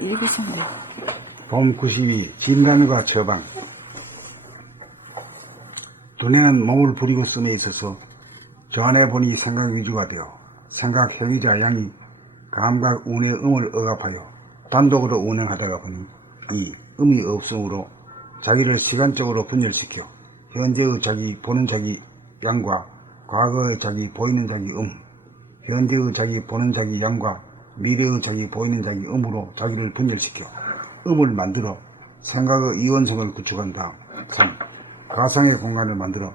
읽으시면 돼요. 봄 92 진단과 처방. 두뇌는 몸을 부리고 씀에 있어서 저 안에 보니 생각 위주가 되어 생각 행위자 양이 감각 운의 음을 억압하여 단독으로 운행하다가 보니 이 음이 없음으로 자기를 시간적으로 분열시켜 현재의 자기 보는 자기 양과 과거의 자기 보이는 자기 현재의 자기 보는 자기 양과 미래의 자기 보이는 자기 음으로 자기를 분열시켜 음을 만들어 생각의 이원성을 구축한 다음 3. 가상의 공간을 만들어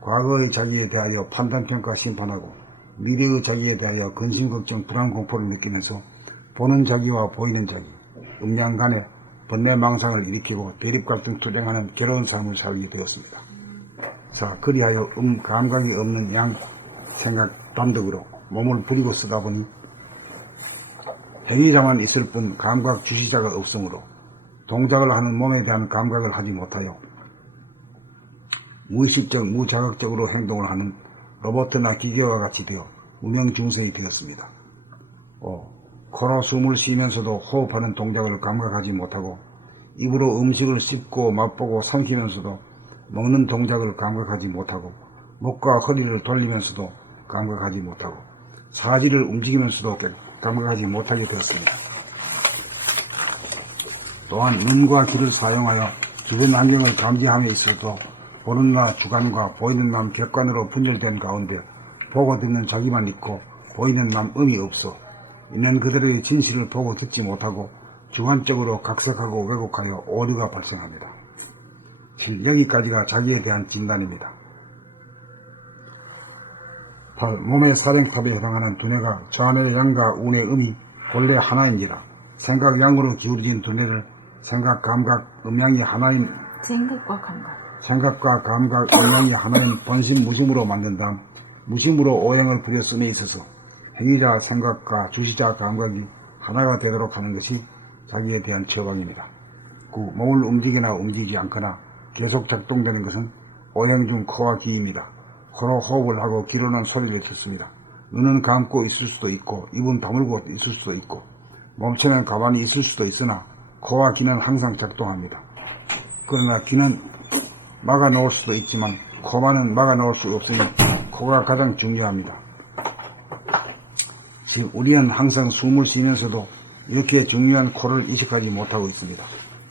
과거의 자기에 대하여 판단평가 심판하고 미래의 자기에 대하여 근심걱정 불안공포를 느끼면서 보는 자기와 보이는 자기 음양 간에 번뇌망상을 일으키고 대립갈등 투쟁하는 괴로운 삶을 살게 되었습니다. 자, 그리하여 감각이 없는 양 생각 단독으로 몸을 부리고 쓰다 보니 행위자만 있을 뿐 감각 주시자가 없으므로 동작을 하는 몸에 대한 감각을 하지 못하여 무의식적 무자극적으로 행동을 하는 로봇이나 기계와 같이 되어 무명중생이 되었습니다. 5. 코로 숨을 쉬면서도 호흡하는 동작을 감각하지 못하고 입으로 음식을 씹고 맛보고 삼키면서도 먹는 동작을 감각하지 못하고 목과 허리를 돌리면서도 감각하지 못하고 사지를 움직이면서도 감각하지 못하게 되었습니다. 또한 눈과 귀를 사용하여 주변 환경을 감지함에 있어도 보는 나 주관과 보이는 남 객관으로 분열된 가운데 보고 듣는 자기만 있고 보이는 남 음이 없어 있는 그대로의 진실을 보고 듣지 못하고 주관적으로 각색하고 왜곡하여 오류가 발생합니다. 7. 여기까지가 자기에 대한 진단입니다. 8. 몸의 사령탑에 해당하는 두뇌가 저 안의 양과 운의 음이 본래 하나인지라 생각 양으로 기울어진 두뇌를 생각, 감각, 음양이 하나인 생각과 감각, 음양이 하나인 본심 무심으로 만든 다음 무심으로 오행을 부렸음에 있어서 행위자 생각과 주시자 감각이 하나가 되도록 하는 것이 자기에 대한 처방입니다. 9. 몸을 움직이나 움직이지 않거나 계속 작동되는 것은 오행 중 코와 귀입니다. 코로 호흡을 하고 귀로는 소리를 듣습니다. 눈은 감고 있을 수도 있고 입은 다물고 있을 수도 있고 몸체는 가만히 있을 수도 있으나 코와 귀는 항상 작동합니다. 그러나 귀는 막아 놓을 수도 있지만 코만은 막아 놓을 수 없으니 코가 가장 중요합니다. 즉 우리는 항상 숨을 쉬면서도 이렇게 중요한 코를 이식하지 못하고 있습니다.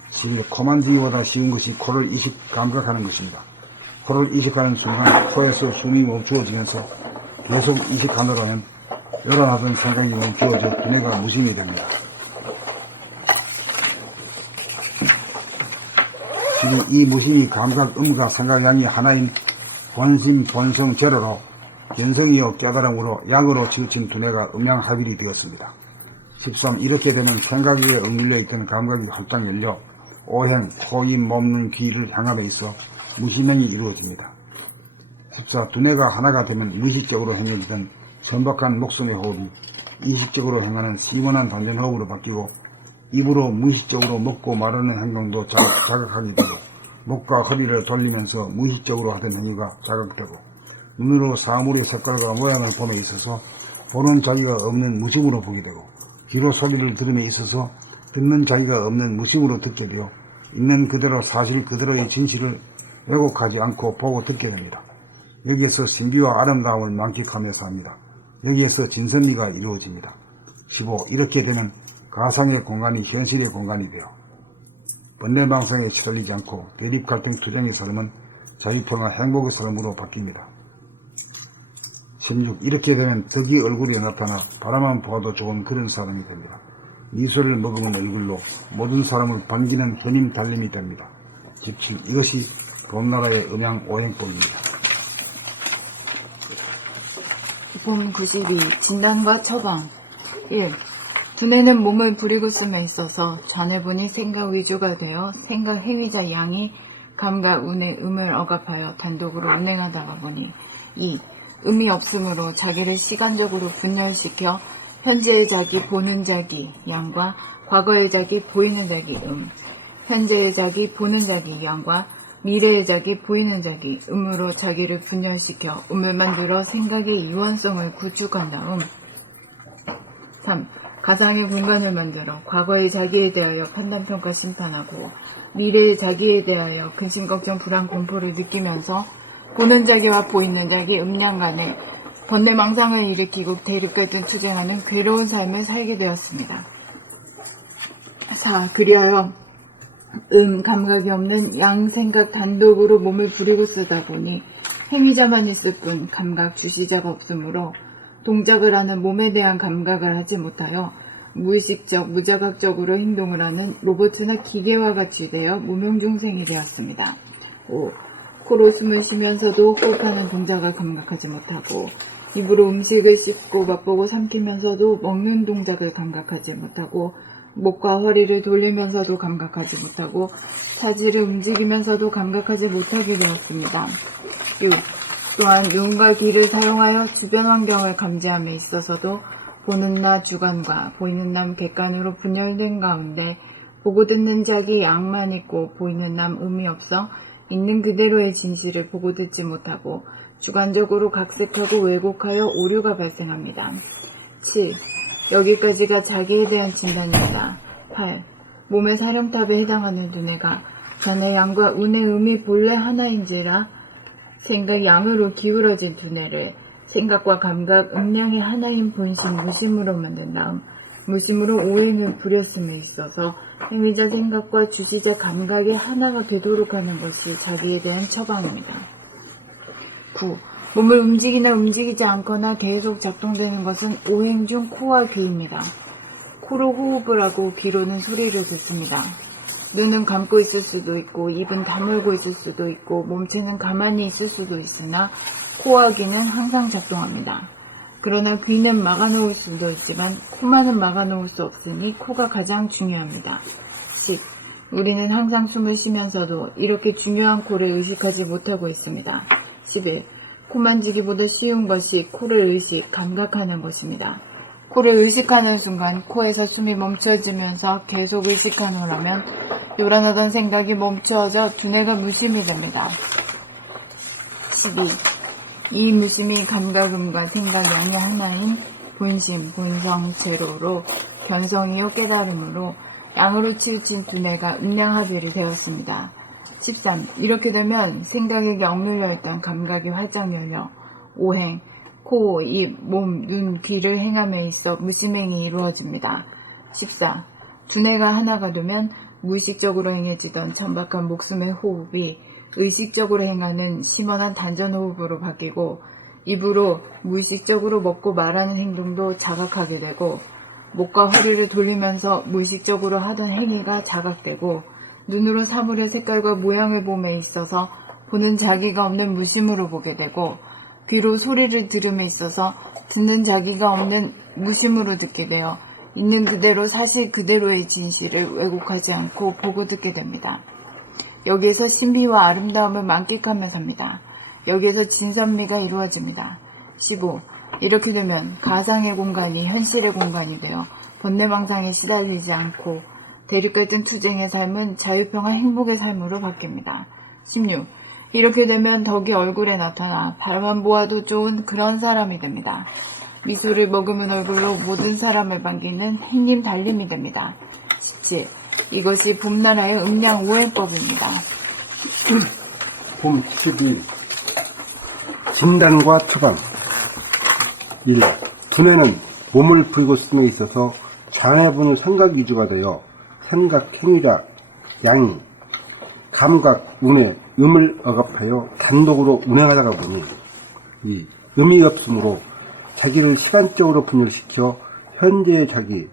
즉 코만 지기보다 쉬운 것이 코를 감각하는 것입니다. 코를 이식하는 순간 코에서 숨이 멈추어지면서 계속 이식하느라면 열어놨던 생각이 멈추어져 두뇌가 무심이 됩니다. 지금 이 무심이 감각, 음과 생각 양이 하나인 본심, 본성, 제로로 견성이요 깨달음으로 양으로 치우친 두뇌가 음양합일이 되었습니다. 13. 이렇게 되면 생각 위에 억눌려 있던 감각이 활짝 열려 오행, 코, 입, 몸, 눈, 귀를 향함에 있어 무심행이 이루어집니다. 14. 두뇌가 하나가 되면 무의식적으로 행해지던 천박한 목숨의 호흡이 의식적으로 행하는 시원한 단전호흡으로 바뀌고 입으로 무의식적으로 먹고 마르는 행동도 자극하게 되고 목과 허리를 돌리면서 무의식적으로 하던 행위가 자극되고 눈으로 사물의 색깔과 모양을 봄에 있어서 보는 자기가 없는 무심으로 보게 되고 귀로 소리를 들음에 있어서 듣는 자기가 없는 무심으로 듣게 되어 있는 그대로 사실 그대로의 진실을 왜곡하지 않고 보고 듣게 됩니다. 여기에서 신비와 아름다움을 만끽하면서 합니다. 여기에서 진선미가 이루어집니다. 15. 이렇게 되면 가상의 공간이 현실의 공간이 되어 번뇌망상에 시달리지 않고 대립 갈등 투쟁의 삶은 자유평화 행복의 삶으로 바뀝니다. 16. 이렇게 되면 덕이 얼굴에 나타나 바라만 보아도 좋은 그런 사람이 됩니다. 미소를 머금은 얼굴로 모든 사람을 반기는 해님 달림이 됩니다. 17. 이것이 봄나라의 음양 오행법입니다. 봄 92 진단과 처방. 1. 두뇌는 몸을 부리고 씀에 있어서 전해보니 생각 위주가 되어 생각 행위자 양이 감각 운의 음을 억압하여 단독으로 운행하다가 보니 2. 음이 없으므로 자기를 시간적으로 분열시켜 현재의 자기 보는 자기 양과 과거의 자기 보이는 자기 현재의 자기 보는 자기 양과 미래의 자기 보이는 자기 음으로 자기를 분열시켜 음을 만들어 생각의 이원성을 구축한 다음 3. 가상의 공간을 만들어 과거의 자기에 대하여 판단평가 심판하고 미래의 자기에 대하여 근심 걱정 불안 공포를 느끼면서 보는 자기와 보이는 자기 음양 간에 번뇌망상을 일으키고 대립갈등 투쟁하는 괴로운 삶을 살게 되었습니다. 4. 그리하여 감각이 없는 양 생각 단독으로 몸을 부리고 쓰다 보니 행위자만 있을 뿐 감각 주시자가 없으므로 동작을 하는 몸에 대한 감각을 하지 못하여 무의식적, 무자각적으로 행동을 하는 로봇이나 기계와 같이 되어 무명중생이 되었습니다. 5. 코로 숨을 쉬면서도 호흡하는 동작을 감각하지 못하고 입으로 음식을 씹고 맛보고 삼키면서도 먹는 동작을 감각하지 못하고 목과 허리를 돌리면서도 감각하지 못하고 사지를 움직이면서도 감각하지 못하게 되었습니다. 6. 또한 눈과 귀를 사용하여 주변 환경을 감지함에 있어서도 보는 나 주관과 보이는 남 객관으로 분열된 가운데 보고 듣는 자기 양만 있고 보이는 남 음이 없어 있는 그대로의 진실을 보고 듣지 못하고 주관적으로 각색하고 왜곡하여 오류가 발생합니다. 7. 여기까지가 자기에 대한 진단입니다. 8. 몸의 사령탑에 해당하는 두뇌가 전의 양과 운의 음이 본래 하나인지라 생각 양으로 기울어진 두뇌를 생각과 감각 음량의 하나인 본심 무심으로 만든 다음 무심으로 오행을 부렸음에 있어서 행위자 생각과 주시자 감각의 하나가 되도록 하는 것이 자기에 대한 처방입니다. 9. 몸을 움직이나 움직이지 않거나 계속 작동되는 것은 오행 중 코와 귀입니다. 코로 호흡을 하고 귀로는 소리를 듣습니다. 눈은 감고 있을 수도 있고 입은 다물고 있을 수도 있고 몸체는 가만히 있을 수도 있으나 코와 귀는 항상 작동합니다. 그러나 귀는 막아놓을 수도 있지만 코만은 막아놓을 수 없으니 코가 가장 중요합니다. 10. 우리는 항상 숨을 쉬면서도 이렇게 중요한 코를 의식하지 못하고 있습니다. 11. 코 만지기보다 쉬운 것이 코를 감각하는 것입니다. 코를 의식하는 순간 코에서 숨이 멈춰지면서 계속 의식하노라면 요란하던 생각이 멈춰져 두뇌가 무심이 됩니다. 12. 이 무심이 감각음과 생각 양의 하나인 본심, 본성, 제로로 변성이요 깨달음으로 양으로 치우친 두뇌가 음양합의를 되었습니다. 13. 이렇게 되면 생각에게 억눌려 있던 감각이 활짝 열려 오행, 코, 입, 몸, 눈, 귀를 행함에 있어 무심행이 이루어집니다. 14. 두뇌가 하나가 되면 무의식적으로 행해지던 천박한 목숨의 호흡이 의식적으로 행하는 심원한 단전호흡으로 바뀌고 입으로 무의식적으로 먹고 말하는 행동도 자각하게 되고 목과 허리를 돌리면서 무의식적으로 하던 행위가 자각되고 눈으로 사물의 색깔과 모양을 봄에 있어서 보는 자기가 없는 무심으로 보게 되고 귀로 소리를 들음에 있어서 듣는 자기가 없는 무심으로 듣게 되어 있는 그대로 사실 그대로의 진실을 왜곡하지 않고 보고 듣게 됩니다. 여기에서 신비와 아름다움을 만끽하며 삽니다. 여기에서 진선미가 이루어집니다. 15. 이렇게 되면 가상의 공간이 현실의 공간이 되어 번뇌망상에 시달리지 않고 대립갈등 투쟁의 삶은 자유평화 행복의 삶으로 바뀝니다. 16. 이렇게 되면 덕이 얼굴에 나타나 바라만 보아도 좋은 그런 사람이 됩니다. 미소를 머금은 얼굴로 모든 사람을 반기는 행님 달림이 됩니다. 17. 이것이 봄나라의 음양 오행법입니다. 봄 12. 진단과 처방. 1. 두뇌는 몸을 부리고 쓰임에 있어서 장해분의 생각 위주가 되어 생각 행위자 양이 감각, 운의 음을 억압하여 단독으로 운행하다가 보니 2. 음이 없으므로 자기를 시간적으로 분열시켜 현재의 자기,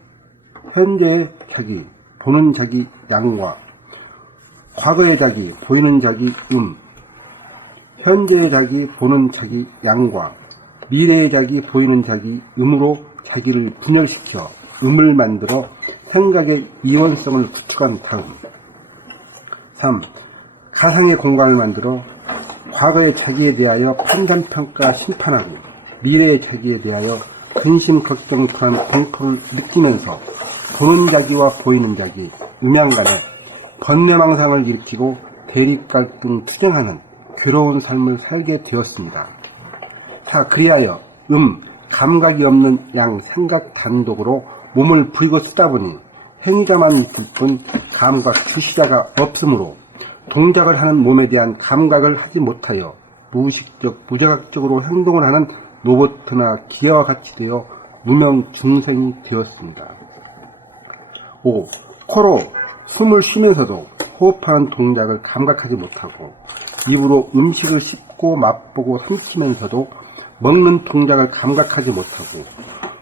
보는 자기 양과 과거의 자기, 보이는 자기 현재의 자기, 보는 자기 양과 미래의 자기, 보이는 자기 음으로 자기를 분열시켜 음을 만들어 생각의 이원성을 구축한 다음 3. 가상의 공간을 만들어 과거의 자기에 대하여 판단평가 심판하고 미래의 자기에 대하여 근심, 걱정, 불안, 공포를 느끼면서 보는 자기와 보이는 자기, 음양 간에 번뇌망상을 일으키고 대립갈등 투쟁하는 괴로운 삶을 살게 되었습니다. 자, 그리하여 감각이 없는 양 생각 단독으로 몸을 부리고 쓰다 보니 행위자만 있을 뿐 감각 주시자가 없으므로 동작을 하는 몸에 대한 감각을 하지 못하여 무의식적, 무자각적으로 행동을 하는 로봇이나 기계와 같이 되어 무명중생이 되었습니다. 5. 코로 숨을 쉬면서도 호흡하는 동작을 감각하지 못하고 입으로 음식을 씹고 맛보고 삼키면서도 먹는 동작을 감각하지 못하고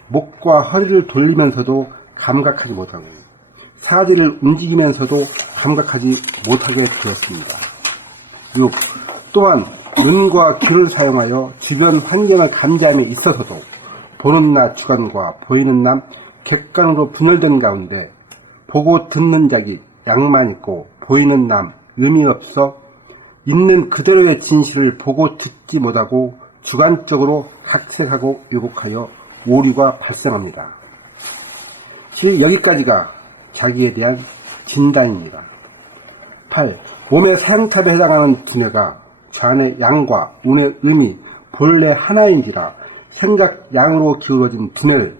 목과 허리를 돌리면서도 감각하지 못하고 사지를 움직이면서도 감각하지 못하게 되었습니다. 6. 또한 눈과 귀를 사용하여 주변 환경을 감지함에 있어서도 보는 나 주관과 보이는 남 객관으로 분열된 가운데 보고 듣는 자기 양만 있고 보이는 남 의미 없어 있는 그대로의 진실을 보고 듣지 못하고 주관적으로 각색하고 왜곡하여 오류가 발생합니다. 여기까지가 자기에 대한 진단입니다. 8. 몸의 사형탑에 해당하는 두뇌가 좌뇌 양과 우뇌 음이 본래 하나인지라 생각 양으로 기울어진 두뇌를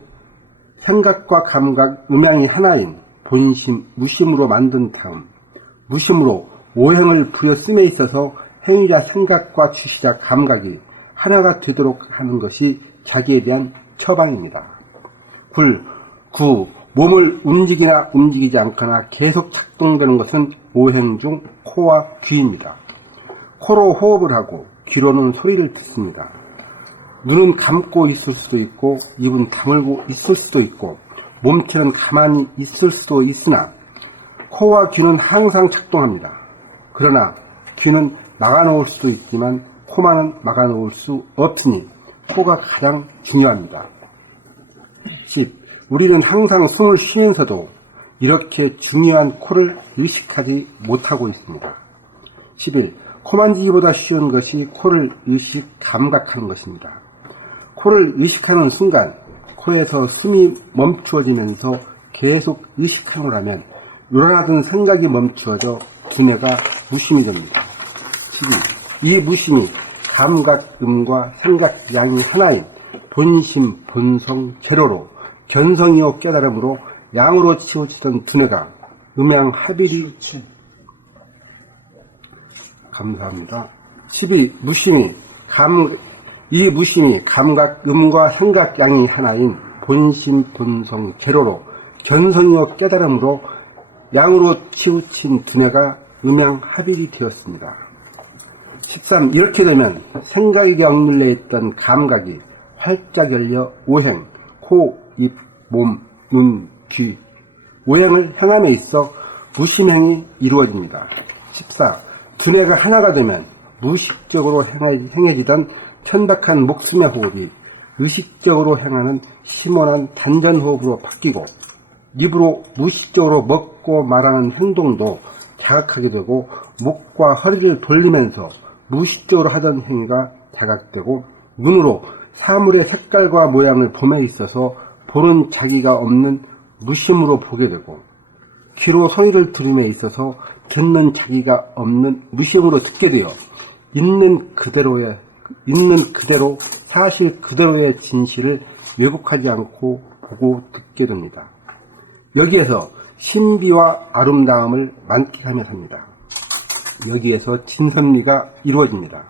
생각과 감각 음양이 하나인 본심 무심으로 만든 다음 무심으로 오행을 부여 씀에 있어서 행위자 생각과 주시자 감각이 하나가 되도록 하는 것이 자기에 대한 처방입니다. 9. 몸을 움직이나 움직이지 않거나 계속 작동되는 것은 오행 중 코와 귀입니다. 코로 호흡을 하고 귀로는 소리를 듣습니다. 눈은 감고 있을 수도 있고 입은 다물고 있을 수도 있고 몸체는 가만히 있을 수도 있으나 코와 귀는 항상 작동합니다. 그러나 귀는 막아놓을 수도 있지만 코만은 막아놓을 수 없으니 코가 가장 중요합니다. 10. 우리는 항상 숨을 쉬면서도 이렇게 중요한 코를 의식하지 못하고 있습니다. 11. 코 만지기보다 쉬운 것이 코를 감각하는 것입니다. 코를 의식하는 순간 코에서 숨이 멈추어지면서 계속 의식하노라면 요란하던 생각이 멈추어져 두뇌가 무심이 됩니다. 12. 이 무심이 감각, 음과 생각 양이 하나인 본심, 본성, 제로로 견성이요 깨달음으로 양으로 치우치던 두뇌가 음양 합일이 감사합니다. 12. 이 무심이 감각, 음과 생각 양이 하나인 본심, 본성, 제로로 견성이요 깨달음으로 양으로 치우친 두뇌가 음양 합일이 되었습니다. 13. 이렇게 되면 생각에게 억눌려 있던 감각이 활짝 열려 오행, 코, 입, 몸, 눈, 귀, 오행을 행함에 있어 무심행이 이루어집니다. 14. 두뇌가 하나가 되면 무의식적으로 행해지던 천박한 목숨의 호흡이 의식적으로 행하는 심원한 단전호흡으로 바뀌고 입으로 무의식적으로 먹고 말하는 행동도 자각하게 되고 목과 허리를 돌리면서 무의식적으로 하던 행위가 자각되고 눈으로 사물의 색깔과 모양을 봄에 있어서 보는 자기가 없는 무심으로 보게 되고 귀로 소리를 들음에 있어서 듣는 자기가 없는 무심으로 듣게 되어 있는 그대로 사실 그대로의 진실을 왜곡하지 않고 보고 듣게 됩니다. 여기에서 신비와 아름다움을 만끽하며 삽니다. 여기에서 진선미가 이루어집니다.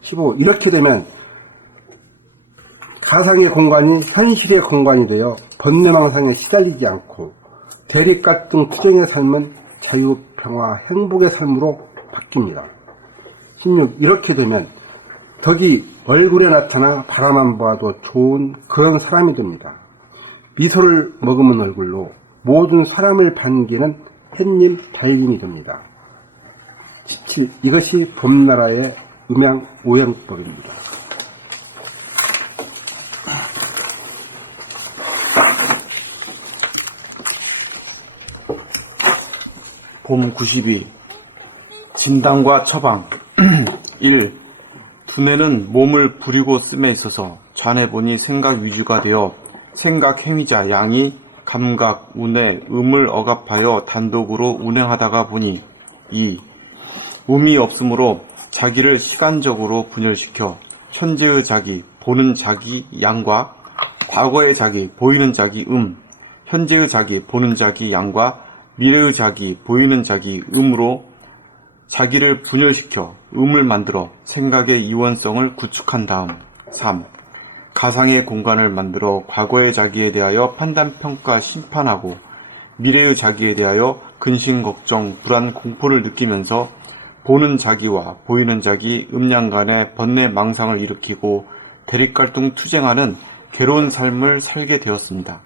15. 이렇게 되면 가상의 공간이 현실의 공간이 되어 번뇌망상에 시달리지 않고 대립갈등 투쟁의 삶은 자유, 평화, 행복의 삶으로 바뀝니다. 16. 이렇게 되면 덕이 얼굴에 나타나 바라만 보아도 좋은 그런 사람이 됩니다. 미소를 머금은 얼굴로 모든 사람을 반기는 햇님, 달님이 됩니다. 17. 이것이 봄나라의 음양 오행법입니다. 봄 92. 진단과 처방. 1. 두뇌는 몸을 부리고 씀에 있어서 좌뇌본이 생각 위주가 되어 생각 행위자 양이 감각, 우뇌, 음을 억압하여 단독으로 운행하다가 보니 2. 음이 없으므로 자기를 시간적으로 분열시켜 현재의 자기, 보는 자기 양과 과거의 자기, 보이는 자기 현재의 자기, 보는 자기 양과 미래의 자기, 보이는 자기 음으로 자기를 분열시켜 음을 만들어 생각의 이원성을 구축한 다음 3. 가상의 공간을 만들어 과거의 자기에 대하여 판단, 평가, 심판하고 미래의 자기에 대하여 근심, 걱정, 불안, 공포를 느끼면서 보는 자기와 보이는 자기 음양 간의 번뇌, 망상을 일으키고 대립갈등, 투쟁하는 괴로운 삶을 살게 되었습니다.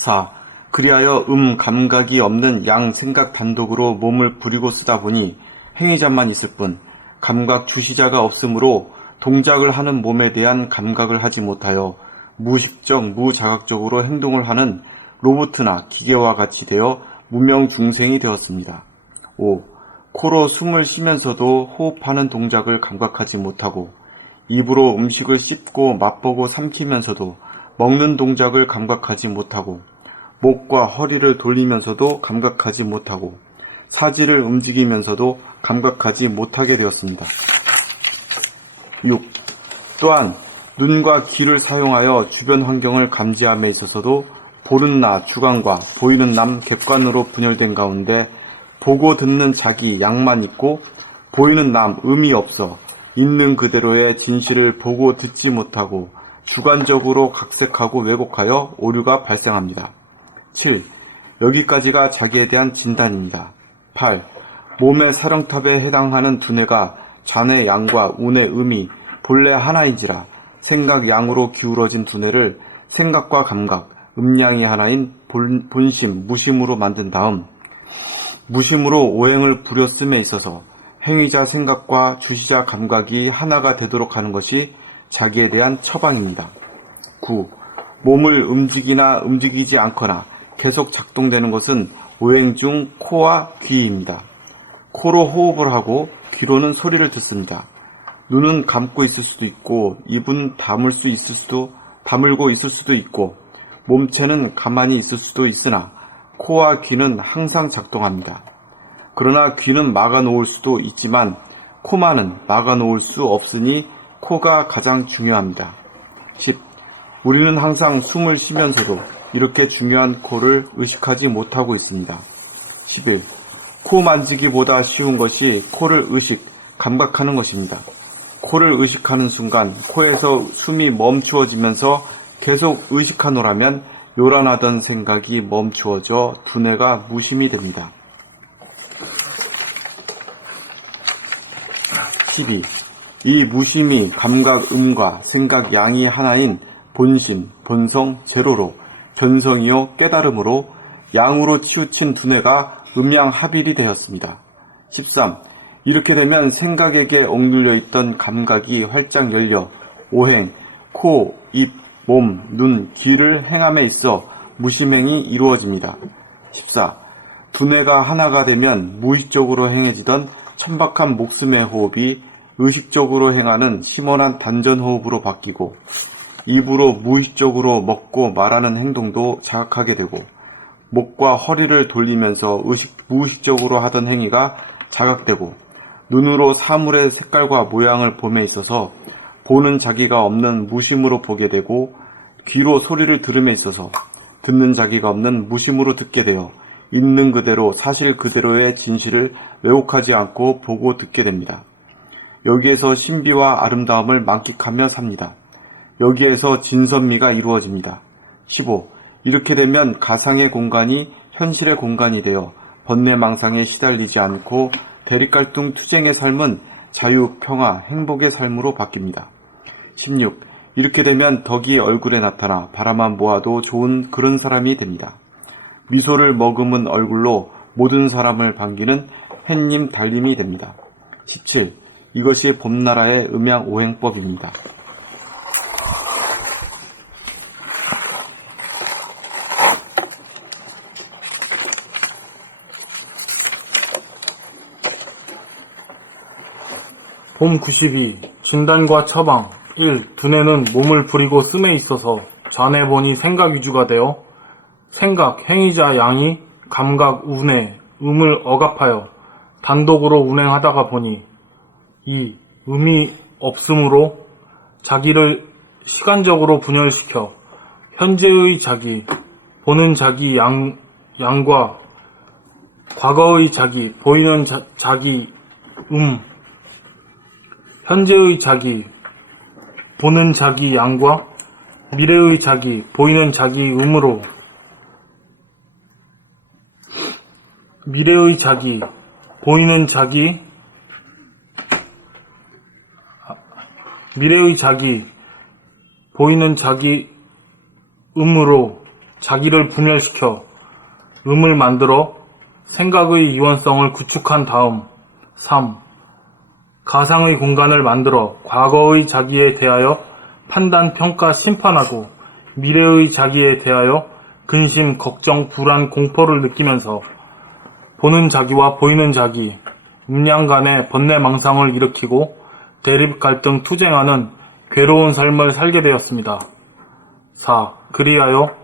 4. 그리하여 감각이 없는 양 생각 단독으로 몸을 부리고 쓰다 보니 행위자만 있을 뿐 감각 주시자가 없으므로 동작을 하는 몸에 대한 감각을 하지 못하여 무의식적, 무자각적으로 행동을 하는 로봇이나 기계와 같이 되어 무명 중생이 되었습니다. 5. 코로 숨을 쉬면서도 호흡하는 동작을 감각하지 못하고 입으로 음식을 씹고 맛보고 삼키면서도 먹는 동작을 감각하지 못하고 목과 허리를 돌리면서도 감각하지 못하고 사지를 움직이면서도 감각하지 못하게 되었습니다. 6. 또한 눈과 귀를 사용하여 주변 환경을 감지함에 있어서도 보는 나 주관과 보이는 남 객관으로 분열된 가운데 보고 듣는 자기 양만 있고 보이는 남 음이 없어 있는 그대로의 진실을 보고 듣지 못하고 주관적으로 각색하고 왜곡하여 오류가 발생합니다. 7. 여기까지가 자기에 대한 진단입니다. 8. 몸의 사령탑에 해당하는 두뇌가 좌뇌 양과 우뇌 음이 본래 하나인지라 생각 양으로 기울어진 두뇌를 생각과 감각, 음양이 하나인 본심, 무심으로 만든 다음 무심으로 오행을 부렸음에 있어서 행위자 생각과 주시자 감각이 하나가 되도록 하는 것이 자기에 대한 처방입니다. 9. 몸을 움직이나 움직이지 않거나 계속 작동되는 것은 오행 중 코와 귀입니다. 코로 호흡을 하고 귀로는 소리를 듣습니다. 눈은 감고 있을 수도 있고 입은 다물고 있을 수도 있고 몸체는 가만히 있을 수도 있으나 코와 귀는 항상 작동합니다. 그러나 귀는 막아놓을 수도 있지만 코만은 막아놓을 수 없으니 코가 가장 중요합니다. 10. 우리는 항상 숨을 쉬면서도 이렇게 중요한 코를 의식하지 못하고 있습니다. 11. 코 만지기보다 쉬운 것이 코를 감각하는 것입니다. 코를 의식하는 순간 코에서 숨이 멈추어지면서 계속 의식하노라면 요란하던 생각이 멈추어져 두뇌가 무심이 됩니다. 12. 이 무심이 감각 음과 생각 양이 하나인 본심, 본성, 제로로 변성이요 깨달음으로 양으로 치우친 두뇌가 음양 합일이 되었습니다. 13. 이렇게 되면 생각에게 억눌려 있던 감각이 활짝 열려 오행, 코, 입, 몸, 눈, 귀를 행함에 있어 무심행이 이루어집니다. 14. 두뇌가 하나가 되면 무의식적으로 행해지던 천박한 목숨의 호흡이 의식적으로 행하는 심원한 단전호흡으로 바뀌고 입으로 무의식적으로 먹고 말하는 행동도 자각하게 되고 목과 허리를 돌리면서 무의식적으로 하던 행위가 자각되고 눈으로 사물의 색깔과 모양을 봄에 있어서 보는 자기가 없는 무심으로 보게 되고 귀로 소리를 들음에 있어서 듣는 자기가 없는 무심으로 듣게 되어 있는 그대로 사실 그대로의 진실을 왜곡하지 않고 보고 듣게 됩니다. 여기에서 신비와 아름다움을 만끽하며 삽니다. 여기에서 진선미가 이루어집니다. 15. 이렇게 되면 가상의 공간이 현실의 공간이 되어 번뇌망상에 시달리지 않고 대립갈등 투쟁의 삶은 자유, 평화, 행복의 삶으로 바뀝니다. 16. 이렇게 되면 덕이 얼굴에 나타나 바라만 보아도 좋은 그런 사람이 됩니다. 미소를 머금은 얼굴로 모든 사람을 반기는 햇님 달님이 됩니다. 17. 이것이 봄나라의 음양 오행법입니다. 봄 92. 진단과 처방. 1. 두뇌는 몸을 부리고 씀에 있어서 좌뇌본이 생각 위주가 되어 생각, 행위자 양이 감각, 우뇌, 음을 억압하여 단독으로 운행하다가 보니 2. 음이 없으므로 자기를 시간적으로 분열시켜 현재의 자기, 보는 자기 양과 과거의 자기, 보이는 자기 현재의 자기, 보는 자기 양과 미래의 자기, 보이는 자기 음으로 미래의 자기, 보이는 자기, 미래의 자기, 보이는 자기 음으로 자기를 분열시켜 음을 만들어 생각의 이원성을 구축한 다음 3. 가상의 공간을 만들어 과거의 자기에 대하여 판단, 평가, 심판하고 미래의 자기에 대하여 근심, 걱정, 불안, 공포를 느끼면서 보는 자기와 보이는 자기, 음양 간의 번뇌망상을 일으키고 대립, 갈등, 투쟁하는 괴로운 삶을 살게 되었습니다. 4. 그리하여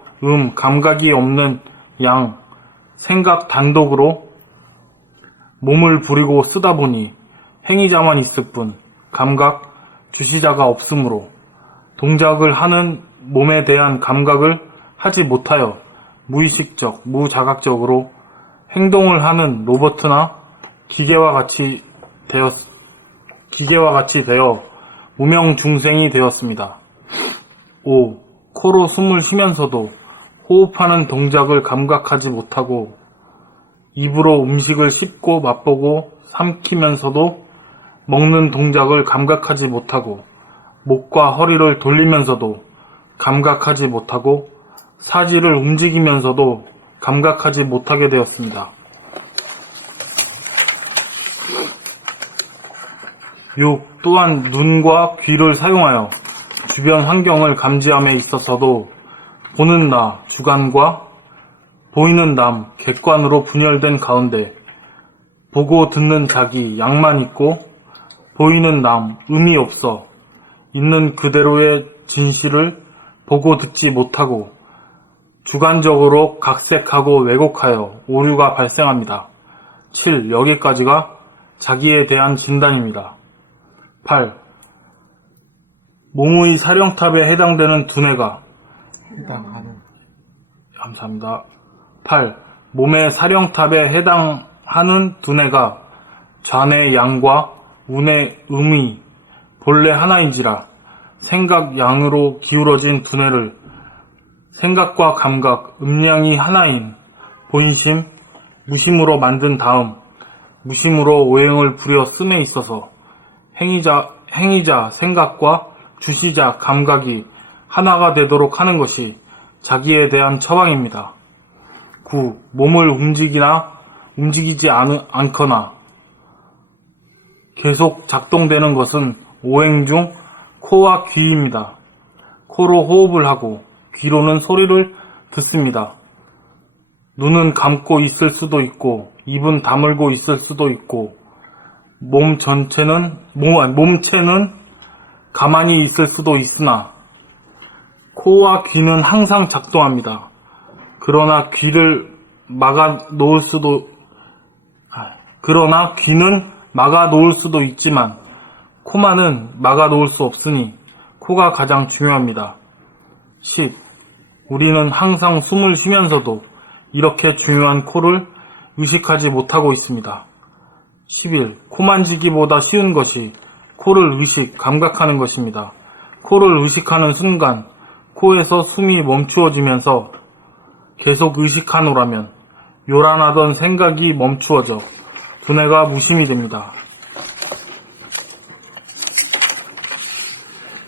감각이 없는 양, 생각 단독으로 몸을 부리고 쓰다 보니 행위자만 있을 뿐 감각, 주시자가 없으므로 동작을 하는 몸에 대한 감각을 하지 못하여 무의식적, 무자각적으로 행동을 하는 로봇이나 기계와 같이 되어 무명중생이 되었습니다. 5. 코로 숨을 쉬면서도 호흡하는 동작을 감각하지 못하고 입으로 음식을 씹고 맛보고 삼키면서도 먹는 동작을 감각하지 못하고 목과 허리를 돌리면서도 감각하지 못하고 사지를 움직이면서도 감각하지 못하게 되었습니다. 6. 또한 눈과 귀를 사용하여 주변 환경을 감지함에 있어서도 보는 나, 주관과 보이는 남, 객관으로 분열된 가운데 보고 듣는 자기, 양만 있고 보이는 남, 음이 없어 있는 그대로의 진실을 보고 듣지 못하고 주관적으로 각색하고 왜곡하여 오류가 발생합니다. 7. 여기까지가 자기에 대한 진단입니다. 8. 몸의 사령탑에 해당되는 두뇌가 감사합니다. 8. 몸의 사령탑에 해당하는 두뇌가 좌뇌 양과 우뇌 음이 본래 하나인지라 생각 양으로 기울어진 두뇌를 생각과 감각, 음양이 하나인 본심, 무심으로 만든 다음 무심으로 오행을 부려 씀에 있어서 행위자 생각과 주시자 감각이 하나가 되도록 하는 것이 자기에 대한 처방입니다. 9. 몸을 움직이지 않거나 계속 작동되는 것은 오행 중 코와 귀입니다. 코로 호흡을 하고 귀로는 소리를 듣습니다. 눈은 감고 있을 수도 있고 입은 다물고 있을 수도 있고 몸체는 가만히 있을 수도 있으나 코와 귀는 항상 작동합니다. 그러나 귀는 막아 놓을 수도 있지만 코만은 막아 놓을 수 없으니 코가 가장 중요합니다. 10. 우리는 항상 숨을 쉬면서도 이렇게 중요한 코를 의식하지 못하고 있습니다. 11. 코 만지기보다 쉬운 것이 코를 감각하는 것입니다. 코를 의식하는 순간 코에서 숨이 멈추어지면서 계속 의식하노라면 요란하던 생각이 멈추어져 두뇌가 무심이 됩니다.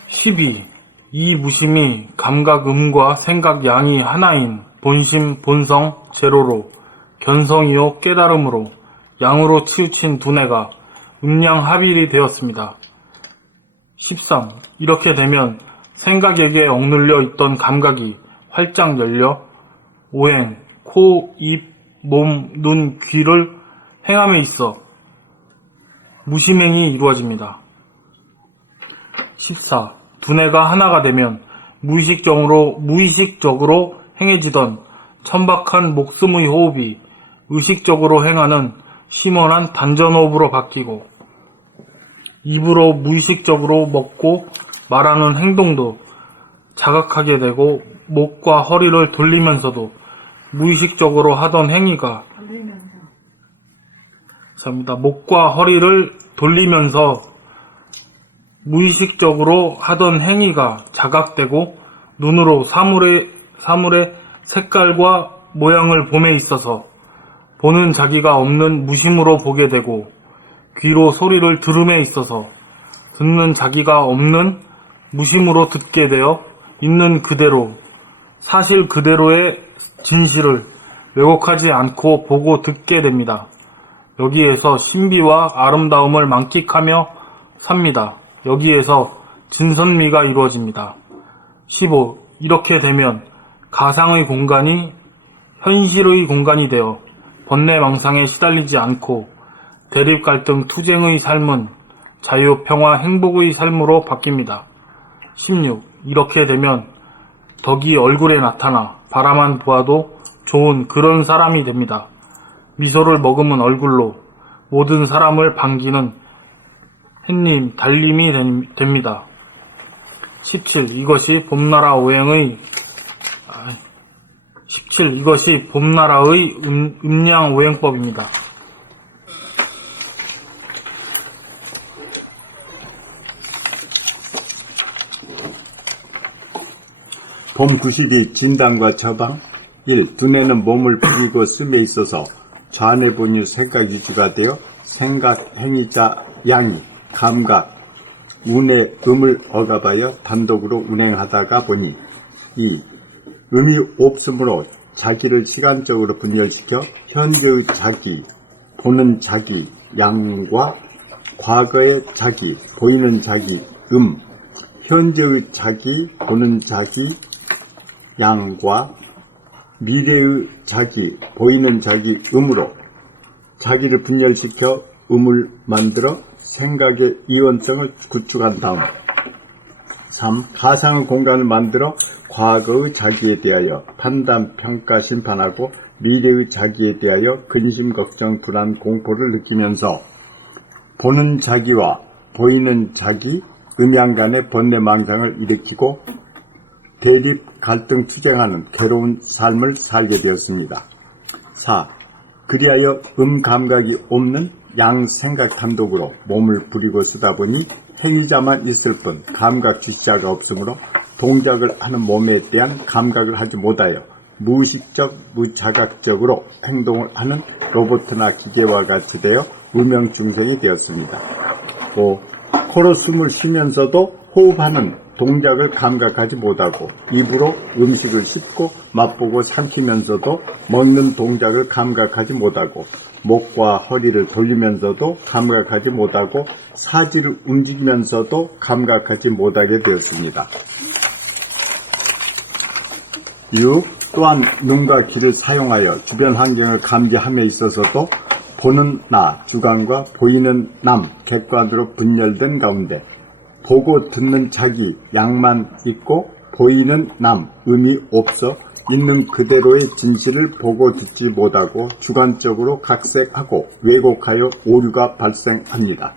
12. 이 무심이 감각 음과 생각 양이 하나인 본심, 본성, 제로로 견성이요 깨달음으로 양으로 치우친 두뇌가 음양 합일이 되었습니다. 13. 이렇게 되면 생각에게 억눌려 있던 감각이 활짝 열려 오행, 코, 입, 몸, 눈, 귀를 행함에 있어 무심행이 이루어집니다. 14. 두뇌가 하나가 되면 무의식적으로 행해지던 천박한 목숨의 호흡이 의식적으로 행하는 심원한 단전호흡으로 바뀌고 입으로 무의식적으로 먹고 말하는 행동도 자각하게 되고 목과 허리를 돌리면서도 무의식적으로 하던 행위가 감사합니다. 목과 허리를 돌리면서 무의식적으로 하던 행위가 자각되고 눈으로 사물의 색깔과 모양을 봄에 있어서 보는 자기가 없는 무심으로 보게 되고 귀로 소리를 들음에 있어서 듣는 자기가 없는 무심으로 듣게 되어 있는 그대로 사실 그대로의 진실을 왜곡하지 않고 보고 듣게 됩니다. 여기에서 신비와 아름다움을 만끽하며 삽니다. 여기에서 진선미가 이루어집니다. 15. 이렇게 되면 가상의 공간이 현실의 공간이 되어 번뇌망상에 시달리지 않고 대립 갈등 투쟁의 삶은 자유, 평화, 행복의 삶으로 바뀝니다. 16. 이렇게 되면 덕이 얼굴에 나타나 바라만 보아도 좋은 그런 사람이 됩니다. 미소를 머금은 얼굴로 모든 사람을 반기는 햇님, 달님이 됩니다. 17. 이것이 봄나라의 음양 오행법입니다. 봄 92 진단과 처방 1. 두뇌는 몸을 부리고 씀에 있어서 좌뇌 본유 생각 유지가 되어 생각, 행위자, 양이, 감각, 운의 음을 억압하여 단독으로 운행하다가 보니 2. 음이 없으므로 자기를 시간적으로 분열시켜 현재의 자기, 보는 자기, 양과 과거의 자기, 보이는 자기, 현재의 자기, 보는 자기, 양과 미래의 자기, 보이는 자기, 음으로 자기를 분열시켜 음을 만들어 생각의 이원성을 구축한 다음 3. 가상의 공간을 만들어 과거의 자기에 대하여 판단, 평가, 심판하고 미래의 자기에 대하여 근심, 걱정, 불안, 공포를 느끼면서 보는 자기와 보이는 자기, 음양 간의 번뇌망상을 일으키고 대립, 갈등, 투쟁하는 괴로운 삶을 살게 되었습니다. 4. 그리하여 감각이 없는 양생각 단독으로 몸을 부리고 쓰다 보니 행위자만 있을 뿐 감각 주시자가 없으므로 동작을 하는 몸에 대한 감각을 하지 못하여 무의식적, 무자각적으로 행동을 하는 로봇이나 기계와 같이 되어 무명중생이 되었습니다. 5. 코로 숨을 쉬면서도 호흡하는 동작을 감각하지 못하고 입으로 음식을 씹고 맛보고 삼키면서도 먹는 동작을 감각하지 못하고 목과 허리를 돌리면서도 감각하지 못하고 사지를 움직이면서도 감각하지 못하게 되었습니다. 6. 또한 눈과 귀를 사용하여 주변 환경을 감지함에 있어서도 보는 나, 주관과 보이는 남, 객관으로 분열된 가운데 보고 듣는 자기, 양만 있고 보이는 남, 음이 없어 있는 그대로의 진실을 보고 듣지 못하고 주관적으로 각색하고 왜곡하여 오류가 발생합니다.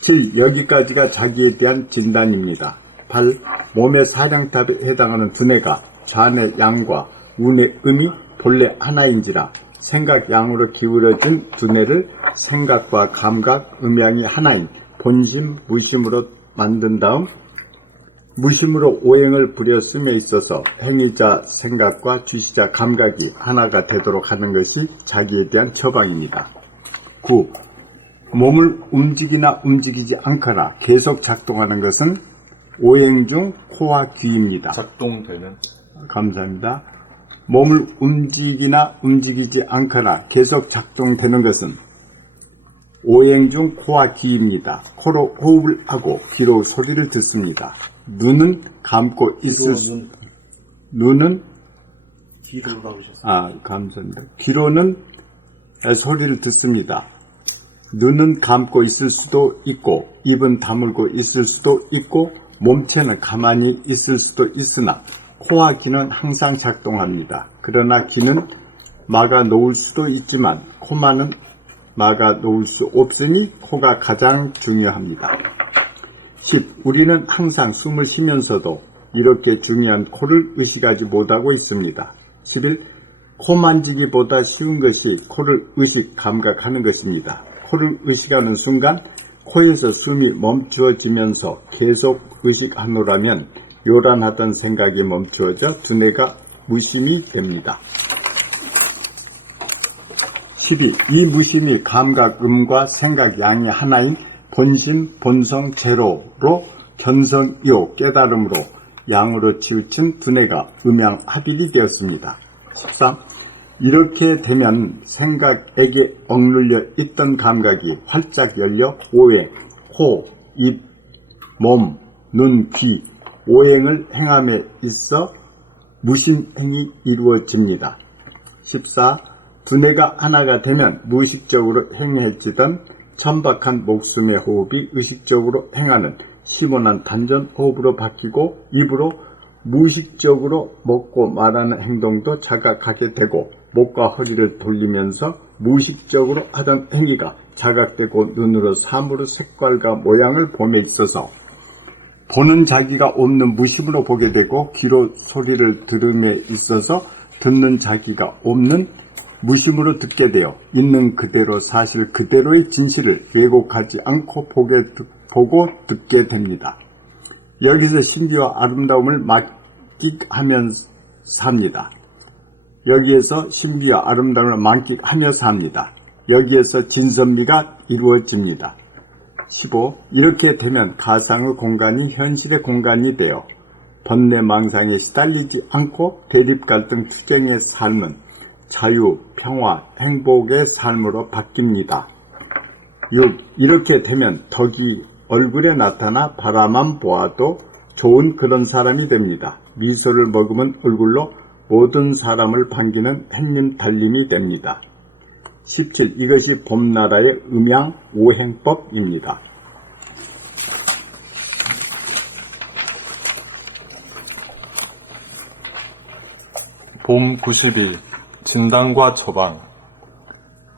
7. 여기까지가 자기에 대한 진단입니다. 8. 몸의 사량탑에 해당하는 두뇌가 좌뇌 양과 우뇌 음이 본래 하나인지라 생각 양으로 기울어진 두뇌를 생각과 감각, 음양이 하나인 본심, 무심으로 만든 다음 무심으로 오행을 부렸음에 있어서 행위자 생각과 주시자 감각이 하나가 되도록 하는 것이 자기에 대한 처방입니다. 9. 몸을 움직이나 움직이지 않거나 계속 작동하는 것은 오행 중 코와 귀입니다. 작동되는 감사합니다. 몸을 움직이나 움직이지 않거나 계속 작동되는 것은 오행 중 코와 귀입니다. 코로 호흡을 하고 귀로 소리를 듣습니다. 눈은 감고 있을 수, 눈은 감사합니다. 귀로는 소리를 듣습니다. 눈은 감고 있을 수도 있고 입은 다물고 있을 수도 있고 몸체는 가만히 있을 수도 있으나 코와 귀는 항상 작동합니다. 그러나 귀는 막아 놓을 수도 있지만 코만은 막아 놓을 수 없으니 코가 가장 중요합니다. 10. 우리는 항상 숨을 쉬면서도 이렇게 중요한 코를 의식하지 못하고 있습니다. 11. 코 만지기보다 쉬운 것이 코를 의식 감각하는 것입니다. 코를 의식하는 순간 코에서 숨이 멈추어지면서 계속 의식하노라면 요란하던 생각이 멈추어져 두뇌가 무심이 됩니다. 12. 이 무심이 감각, 음과 생각 양이 하나인 본심, 본성, 제로로 견성이요 깨달음으로 양으로 치우친 두뇌가 음양합일이 되었습니다. 13. 이렇게 되면 생각에게 억눌려 있던 감각이 활짝 열려 오행, 코, 입, 몸, 눈, 귀, 오행을 행함에 있어 무심행이 이루어집니다. 14. 두뇌가 하나가 되면 무의식적으로 행해지던 천박한 목숨의 호흡이 의식적으로 행하는 시원한 단전 호흡으로 바뀌고 입으로 무의식적으로 먹고 말하는 행동도 자각하게 되고 목과 허리를 돌리면서 무의식적으로 하던 행위가 자각되고 눈으로 사물의 색깔과 모양을 봄에 있어서 보는 자기가 없는 무심으로 보게 되고 귀로 소리를 들음에 있어서 듣는 자기가 없는 무심으로 듣게 되어 있는 그대로 사실 그대로의 진실을 왜곡하지 않고 보고 듣게 됩니다. 여기서 신비와 아름다움을 만끽하면서 삽니다. 여기에서 신비와 아름다움을 만끽하며 삽니다. 여기에서 진선미가 이루어집니다. 15. 이렇게 되면 가상의 공간이 현실의 공간이 되어 번뇌망상에 시달리지 않고 대립갈등 투쟁의 삶은 자유, 평화, 행복의 삶으로 바뀝니다. 6. 이렇게 되면 덕이 얼굴에 나타나 바라만 보아도 좋은 그런 사람이 됩니다. 미소를 머금은 얼굴로 모든 사람을 반기는 햇님 달님이 됩니다. 17. 이것이 봄나라의 음양 오행법입니다. 봄 92. 진단과 처방.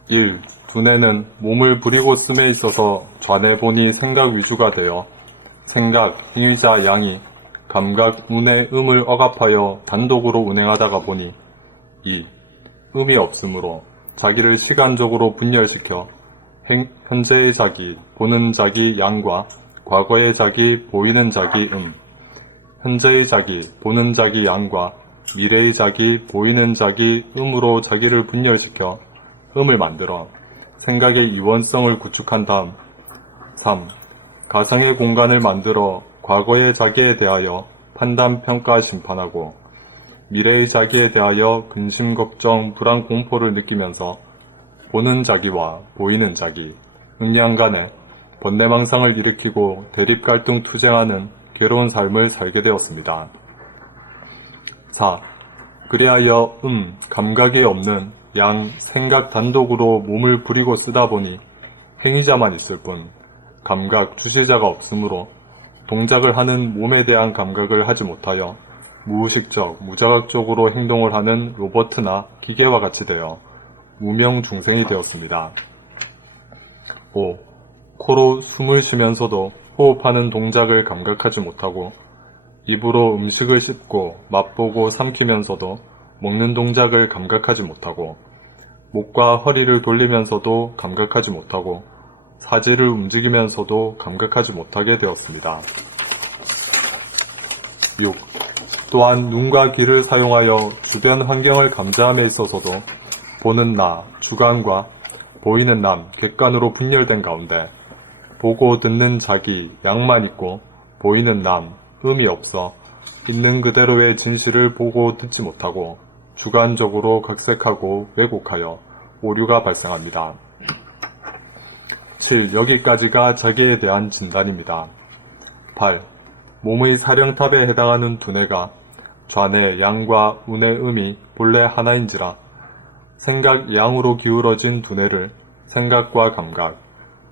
1. 두뇌는 몸을 부리고 씀에 있어서 좌뇌본이 생각 위주가 되어 생각, 행위자 양이 감각, 눈의 음을 억압하여 단독으로 운행하다가 보니 2. 음이 없으므로 자기를 시간적으로 분열시켜 현재의 자기, 보는 자기 양과 과거의 자기, 보이는 자기 현재의 자기, 보는 자기 양과 미래의 자기, 보이는 자기 음으로 자기를 분열시켜 음을 만들어 생각의 이원성을 구축한 다음 3. 가상의 공간을 만들어 과거의 자기에 대하여 판단, 평가, 심판하고 미래의 자기에 대하여 근심, 걱정, 불안, 공포를 느끼면서 보는 자기와 보이는 자기, 응양 간에 번뇌망상을 일으키고 대립 갈등 투쟁하는 괴로운 삶을 살게 되었습니다. 4. 그리하여 감각이 없는 양, 생각 단독으로 몸을 부리고 쓰다 보니 행위자만 있을 뿐 감각, 주시자가 없으므로 동작을 하는 몸에 대한 감각을 하지 못하여 무의식적, 무자각적으로 행동을 하는 로봇이나 기계와 같이 되어 무명 중생이 되었습니다. 5. 코로 숨을 쉬면서도 호흡하는 동작을 감각하지 못하고 입으로 음식을 씹고 맛보고 삼키면서도 먹는 동작을 감각하지 못하고 목과 허리를 돌리면서도 감각하지 못하고 사지를 움직이면서도 감각하지 못하게 되었습니다. 6. 또한 눈과 귀를 사용하여 주변 환경을 감지함에 있어서도 보는 나, 주관과 보이는 남, 객관으로 분열된 가운데 보고 듣는 자기, 양만 있고 보이는 남, 음이 없어 있는 그대로의 진실을 보고 듣지 못하고 주관적으로 각색하고 왜곡하여 오류가 발생합니다. 7. 여기까지가 자기에 대한 진단입니다. 8. 몸의 사령탑에 해당하는 두뇌가 좌뇌 양과 우뇌 음이 본래 하나인지라 생각 양으로 기울어진 두뇌를 생각과 감각,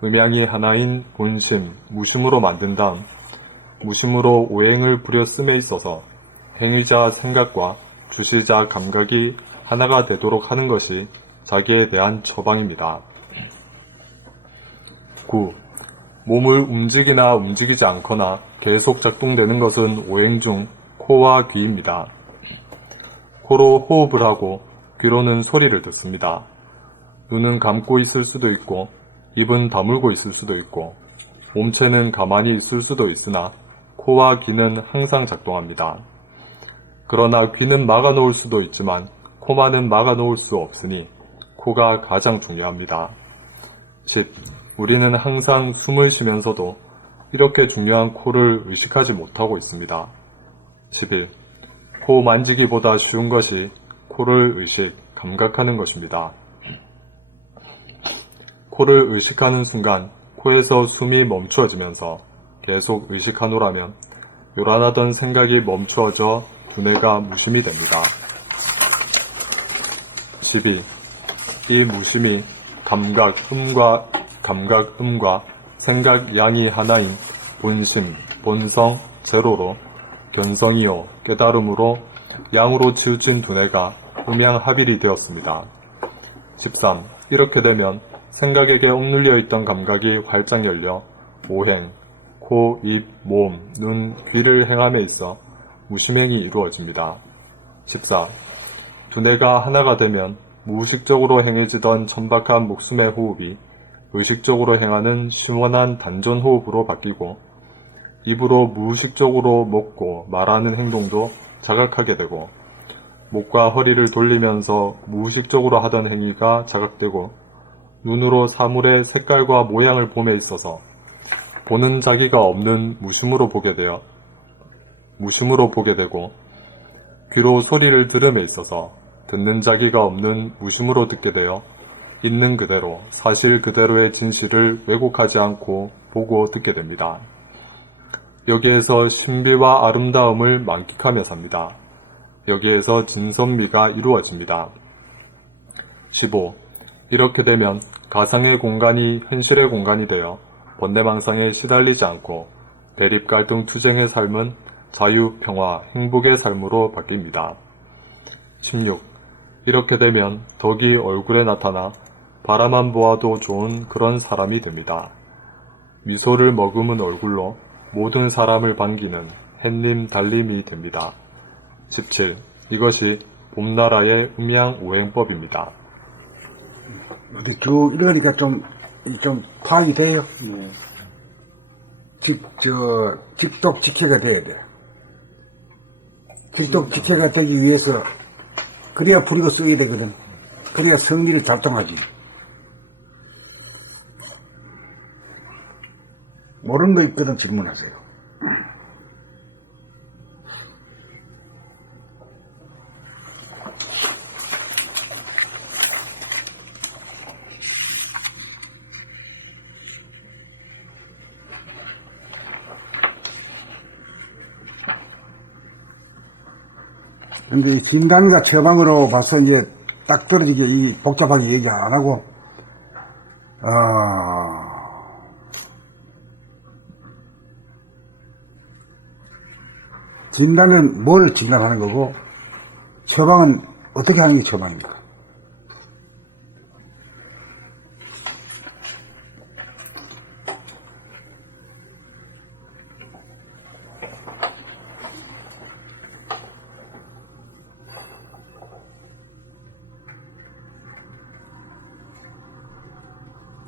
음양이 하나인 본심, 무심으로 만든 다음 무심으로 오행을 부려 씀에 있어서 행위자 생각과 주시자 감각이 하나가 되도록 하는 것이 자기에 대한 처방입니다. 9. 몸을 움직이나 움직이지 않거나 계속 작동되는 것은 오행 중 코와 귀입니다. 코로 호흡을 하고 귀로는 소리를 듣습니다. 눈은 감고 있을 수도 있고 입은 다물고 있을 수도 있고 몸체는 가만히 있을 수도 있으나 코와 귀는 항상 작동합니다. 그러나 귀는 막아놓을 수도 있지만 코만은 막아놓을 수 없으니 코가 가장 중요합니다. 10. 우리는 항상 숨을 쉬면서도 이렇게 중요한 코를 의식하지 못하고 있습니다. 11. 코 만지기보다 쉬운 것이 코를 감각하는 것입니다. 코를 의식하는 순간 코에서 숨이 멈추어지면서 계속 의식하노라면 요란하던 생각이 멈추어져 두뇌가 무심이 됩니다. 12. 이 무심이 감각음과 생각 양이 하나인 본심, 본성, 제로로 견성이요 깨달음으로 양으로 치우친 두뇌가 음양합일이 되었습니다. 13. 이렇게 되면 생각에게 억눌려 있던 감각이 활짝 열려 오행, 코, 입, 몸, 눈, 귀를 행함에 있어 무심행이 이루어집니다. 14. 두뇌가 하나가 되면 무의식적으로 행해지던 천박한 목숨의 호흡이 의식적으로 행하는 시원한 단전 호흡으로 바뀌고 입으로 무의식적으로 먹고 말하는 행동도 자각하게 되고 목과 허리를 돌리면서 무의식적으로 하던 행위가 자각되고 눈으로 사물의 색깔과 모양을 봄에 있어서 보는 자기가 없는 무심으로 보게 되고 귀로 소리를 들음에 있어서 듣는 자기가 없는 무심으로 듣게 되어 있는 그대로 사실 그대로의 진실을 왜곡하지 않고 보고 듣게 됩니다. 여기에서 신비와 아름다움을 만끽하며 삽니다. 여기에서 진선미가 이루어집니다. 15. 이렇게 되면 가상의 공간이 현실의 공간이 되어 번뇌망상에 시달리지 않고 대립 갈등 투쟁의 삶은 자유, 평화, 행복의 삶으로 바뀝니다. 16. 이렇게 되면 덕이 얼굴에 나타나 바라만 보아도 좋은 그런 사람이 됩니다. 미소를 머금은 얼굴로 모든 사람을 반기는 햇님 달림이 됩니다. 17. 이것이 봄나라의 음양오행법입니다. 어디 쭉 이러니까 좀 파악이 돼요. 직독 직해가 돼야 돼. 직독 직해가 되기 위해서 그래야 불이고 쓰게 되거든. 그래야 성질이 작동하지. 모르는 거 있거든 질문하세요. 근데 이 진단과 처방으로 봐서 이제 딱 떨어지게 이 복잡하게 얘기 안 하고, 진단은 뭘 진단하는 거고, 처방은 어떻게 하는 게 처방입니까?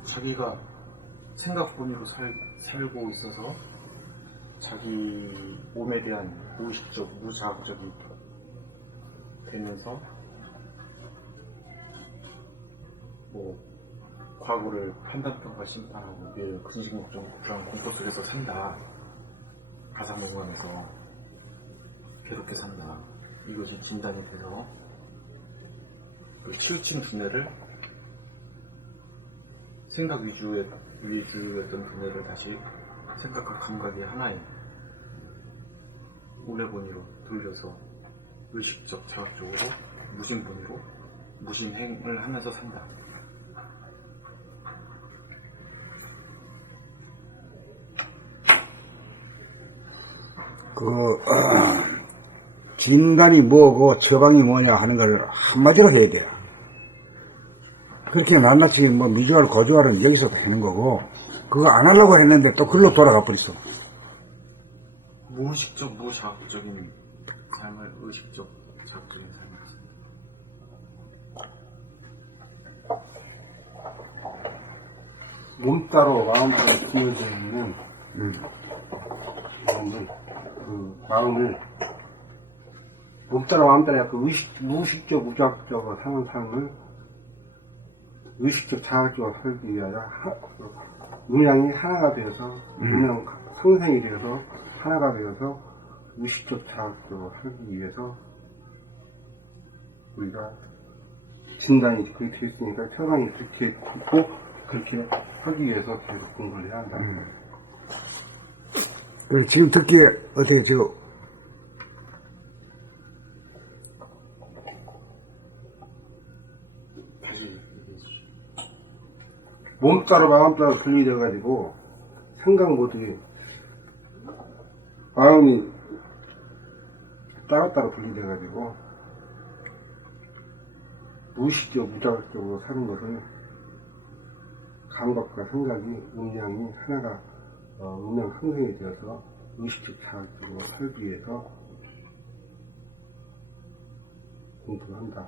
자기가 생각본위로 살고 있어서 자기 몸에 대한 무의식적, 무자극적이 되면서 과거를 판단평가 심판하고 미래를 근심걱정 그런 공포 속에서 산다. 가상몽환에서 괴롭게 산다. 이것이 진단이 돼서 그 치우친 두뇌를 생각 위주였던 두뇌를 다시 생각과 감각의 하나인 우레본위로 돌려서 의식적 자각적으로 무심본위로 무심행을 하면서 산다. 진단이 뭐고 처방이 뭐냐 하는 걸 한마디로 해야 돼요. 그렇게 낱낱이 미주알 고주알은 여기서도 하는 거고, 그거 안 하려고 했는데 또 글로 돌아가 버렸어. 무의식적 무자극적인 삶을 의식적 자극적인 삶을 했습니다. 몸 따로 마음 따로 기울어져 있는 사람들, 그 마음을 몸 따로 마음 따로 약간 무의식적, 무자극적으로 사는 삶을 의식적, 자각적으로 살기 위하여 음양이 하나가 되어서 음양 상생이 되어서 하나가 되어서 의식적, 자각적으로 살기 위해서 우리가 진단이 그렇게 되어 있으니까 태어나기 그렇게 듣고 그렇게 하기 위해서 계속 공부를 해야 한다. 그래, 지금 듣기에 어떻게 몸 따로 마음 따로 분리돼가지고 생각 모두 마음이 따로따로 분리돼가지고 무의식적, 무자극적으로 사는 것은 감각과 생각이, 음양이 하나가 음양 상생이 되어서 의식적, 자극적으로 살기 위해서 공부를 한다.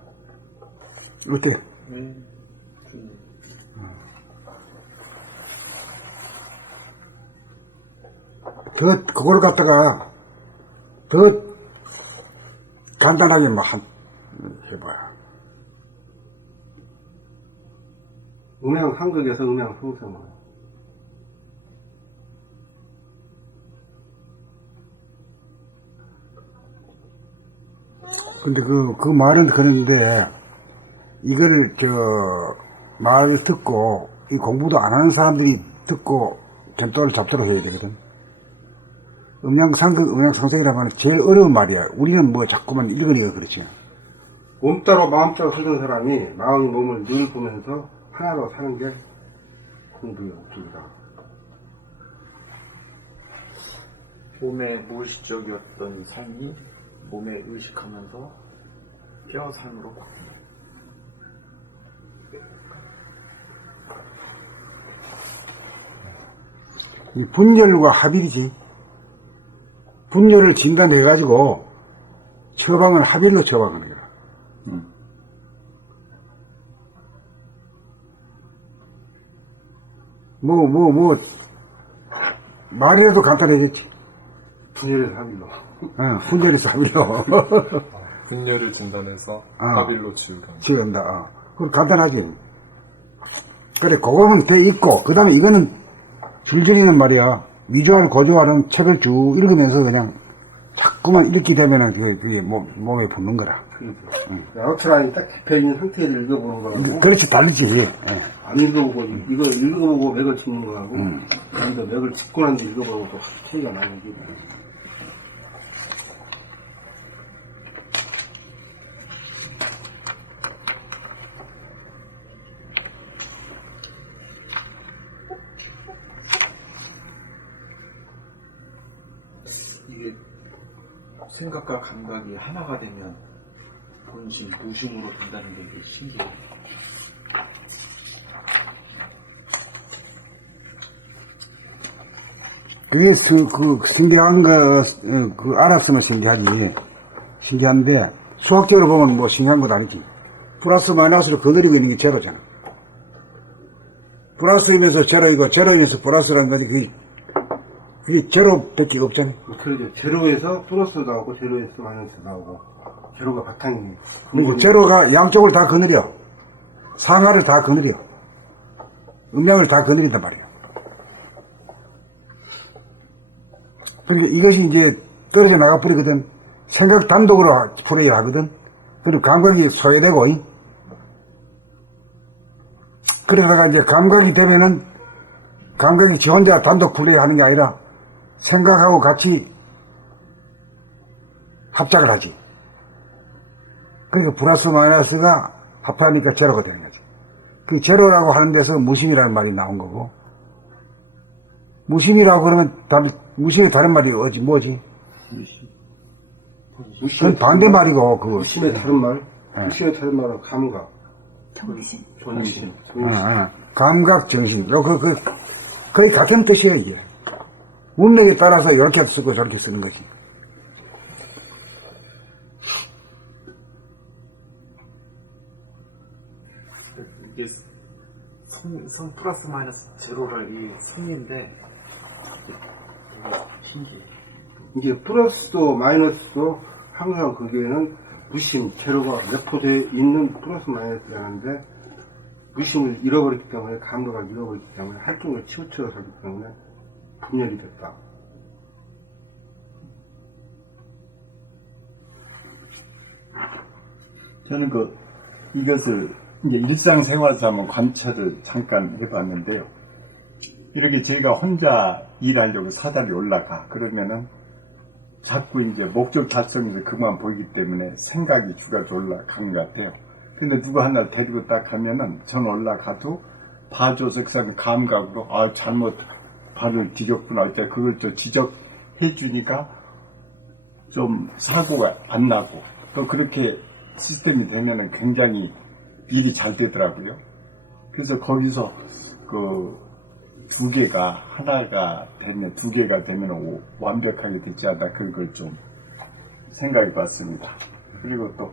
어때? 그걸 갖다가 더 간단하게 해봐요. 음양 한국에서 음양 성생을 근데 그 말은 그런데 이걸 말을 듣고 이 공부도 안 하는 사람들이 듣고 견도를 잡도록 해야 되거든. 음양상극, 음양상생이라고 하는 제일 어려운 말이야. 우리는 뭐 자꾸만 읽으니까 그렇지. 몸 따로 마음 따로 살던 사람이 마음이 몸을 늘 보면서 하나로 사는 게 공부의 목적이다. 몸의 무의식적이었던 삶이 몸에 의식하면서 뼈 삶으로 바뀐다. 이 분열과 합일이지. 분열을 진단해가지고 처방을 합일로 처방하는 거야. 말이라도 간단해졌지. 분열에서 합일로. 분열에서 합일로. 분열을 진단해서 아. 합일로 지우다. 지은다. 그럼 간단하지. 그래, 그거는 돼 있고, 그 다음에 이거는 줄줄이는 말이야. 위조할, 고조하는 책을 쭉 읽으면서 그냥 자꾸만 읽게 되면은 그게 몸에 붙는 거라. 아웃라인이 딱 잡혀있는 상태를 읽어보는 거하고 그렇지, 다르지. 안 읽어보고 이거 읽어보고 맥을 짚는 거하고 여기서 맥을 짚고 난 뒤에 읽어보고 또 차이가 나는 게 이게 생각과 감각이 하나가 되면 본심, 무심으로 된다는 게 되게 신기해요. 그게 신기한 알았으면 신기하지. 신기한데, 수학적으로 보면 뭐 신기한 건 아니지. 플러스 마이너스로 거느리고 있는 게 제로잖아. 플러스이면서 제로이고, 제로이면서 플러스라는 거지. 그게 제로밖에 없잖아. 그러죠. 제로에서 플러스 나오고 제로에서 마이너스 나오고 제로가 바탕이 그러니까 제로가 양쪽을 다 거느려. 상하를 다 거느려. 음양을 다 거느린단 말이야. 그러니까 이것이 이제 떨어져 나가버리거든. 생각 단독으로 풀어야 하거든. 그리고 감각이 소외되고, 그러다가 이제 감각이 되면은 감각이 지 혼자 단독 풀어야 하는 게 아니라 생각하고 같이 합작을 하지. 그러니까 플러스 마이너스가 합하니까 제로가 되는 거지. 그 제로라고 하는 데서 무심이라는 말이 나온 거고, 무심이라고 그러면 무심의 다른 말이 뭐지? 그건 반대 말이고, 무심의 다른 말? 무심의 다른 말은 감각. 정신. 본심. 감각, 정신. 거의 같은 뜻이에요, 이게. 운명에 따라서 이렇게 쓰고 저렇게 쓰는 거지. 이게 성 플러스 마이너스 제로를 이 성인데 되게 신기해. 이제 플러스도 마이너스도 항상 거기에는 무심, 제로가 내포되어 있는 플러스 마이너스라는데 무심을 잃어버렸기 때문에 감각을 잃어버렸기 때문에 활동을 치우쳐서 하기 때문에 분열이 됐다. 저는 이것을 이제 일상생활에서 한번 관찰을 잠깐 해봤는데요. 이렇게 저희가 혼자 일하려고 사다리 올라가. 그러면은 자꾸 이제 목적 달성에서 그만 보이기 때문에 생각이 주가져 올라간 것 같아요. 근데 누가 하나를 데리고 딱 가면은 전 올라가도 바조석산 감각으로 잘못 발을 디뎠구나. 어째 그걸 또 지적해 주니까 좀 사고가 안 나고 또 그렇게 시스템이 되면은 굉장히 일이 잘 되더라고요. 그래서 거기서 두 개가 되면 완벽하게 되지 않나 그걸 좀 생각해 봤습니다. 그리고 또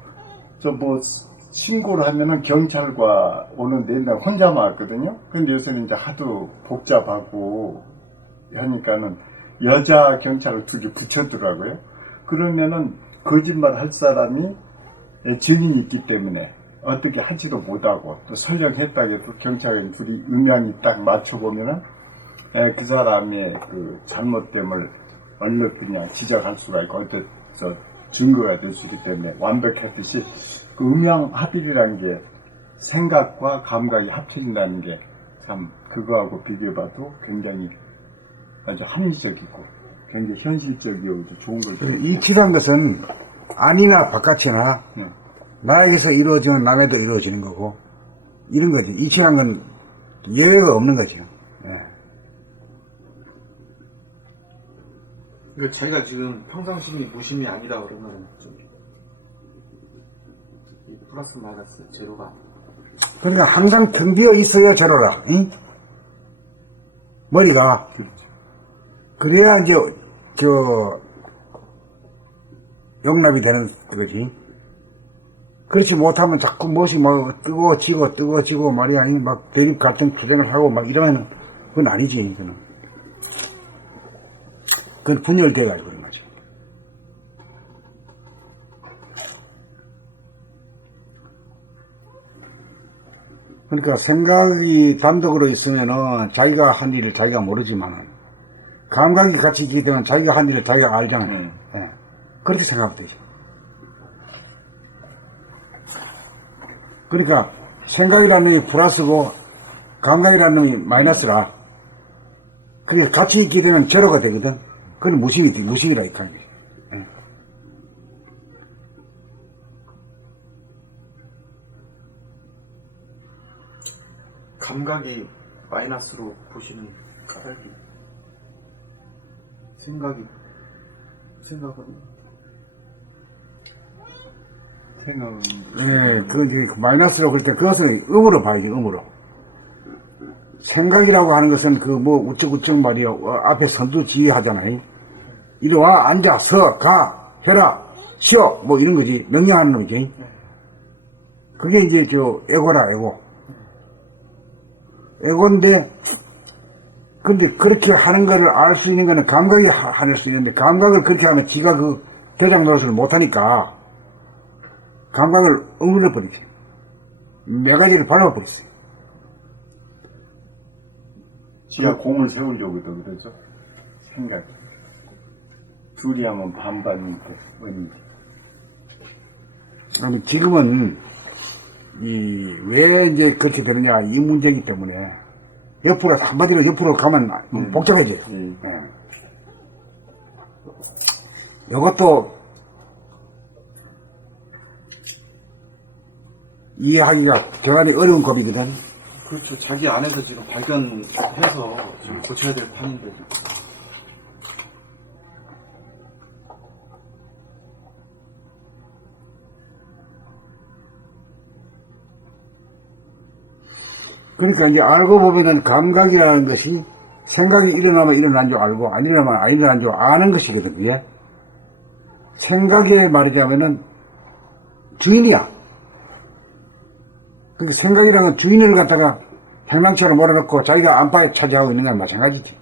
신고를 하면은 경찰과 오는데 옛날 혼자만 왔거든요. 근데 요새는 이제 하도 복잡하고 하니까는 여자 경찰을 2개 붙였더라고요. 그러면은 거짓말 할 사람이 증인이 있기 때문에 어떻게 하지도 못하고 또 설령했다고 해도 경찰관 둘이 음향이 딱 맞춰보면은 그 사람의 그 잘못됨을 얼른 그냥 지적할 수가 있고 어째서 증거가 될 수 있기 때문에 완벽했듯이 그 음향 합일이라는 게 생각과 감각이 합쳐진다는 게 참 그거하고 비교해봐도 굉장히 아주 합리적이고 굉장히 현실적이고 좋은 거죠. 이치란 것은 안이나 바깥이나 나에게서 이루어지는 남에도 이루어지는 거고 이런 거지. 이치란 건 예외가 없는 거죠. 예. 그러니까 자기가 지금 평상심이 무심이 아니다 그러면 좀 플러스 마이너스 제로가 그러니까 항상 텅 비어 있어야 제로라. 응? 머리가 그래야 이제 용납이 되는 거지. 그렇지 못하면 자꾸 무엇이 뜨거워지고 말이야. 막 대립 갈등 투쟁을 하고 막 이러면 그건 아니지. 그건 분열돼가지고 그런 거죠. 그러니까 생각이 단독으로 있으면은 자기가 한 일을 자기가 모르지만은 감각이 같이 있기 때문에 자기가 한 일을 자기가 알잖아요. 예. 그렇게 생각하면 되죠. 그러니까 생각이라는 놈이 플러스고 감각이라는 놈이 마이너스라. 그게 같이 있게 되면 제로가 되거든. 그건 무식이라 이렇게 거죠. 예. 감각이 마이너스로 보시는 까닭이 생각은 예, 마이너스라고 할 때 그것은 음으로 봐야지, 음으로. 생각이라고 하는 것은 우쩍우쩍 말이요. 앞에 선두 지휘하잖아요. 이리 와, 앉아, 서, 가, 해라, 쉬어, 이런 거지. 명령하는 놈이지. 그게 이제 에고라, 에고. 에고인데, 근데 그렇게 하는 거를 알 수 있는 거는 감각이 할 수 있는데, 감각을 그렇게 하면 지가 대장 노릇을 못하니까, 감각을 억눌러 버리지. 매가지를 밟아버렸어요. 지가 공을 세우려고도 그러죠. 생각. 둘이 하면 반반인데, 아니, 지금은, 왜 이제 그렇게 되느냐, 이 문제이기 때문에, 한마디로 옆으로 가면 복잡해져요. 네. 이것도, 이해하기가 대단히 어려운 법이거든. 그렇죠. 자기 안에서 지금 발견해서 지금 고쳐야 될 판인데. 그러니까 이제 알고 보면은 감각이라는 것이 생각이 일어나면 일어난 줄 알고 안 일어나면 안 일어난 줄 아는 것이거든, 그게. 생각에 말하자면은 주인이야. 그러니까 생각이라는 주인을 갖다가 행랑처럼 몰아놓고 자기가 안팎에 차지하고 있는 거랑 마찬가지지.